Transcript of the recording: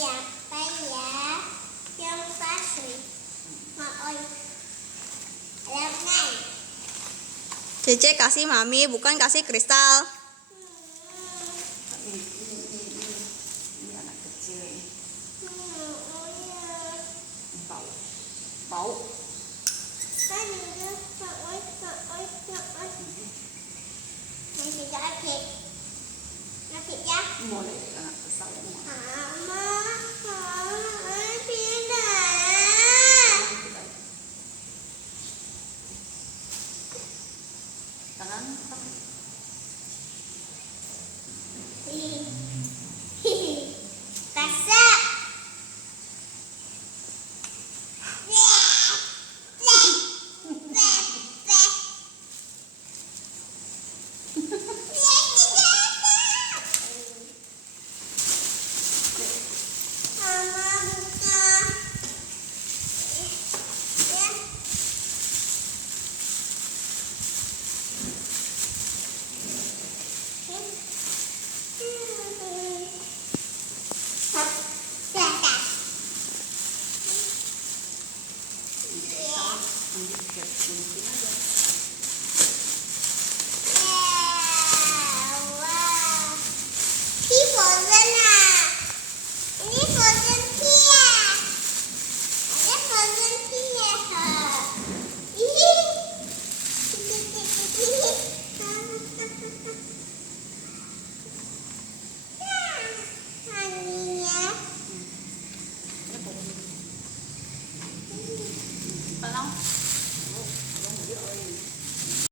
siapa ya yang kasih? Mau lihat nih. Cece kasih Mami, bukan kasih Kristal. Ini anak kecil ini. Lihat. Bau. Bau. Kan itu Nanti ya. Boleh anak kesal.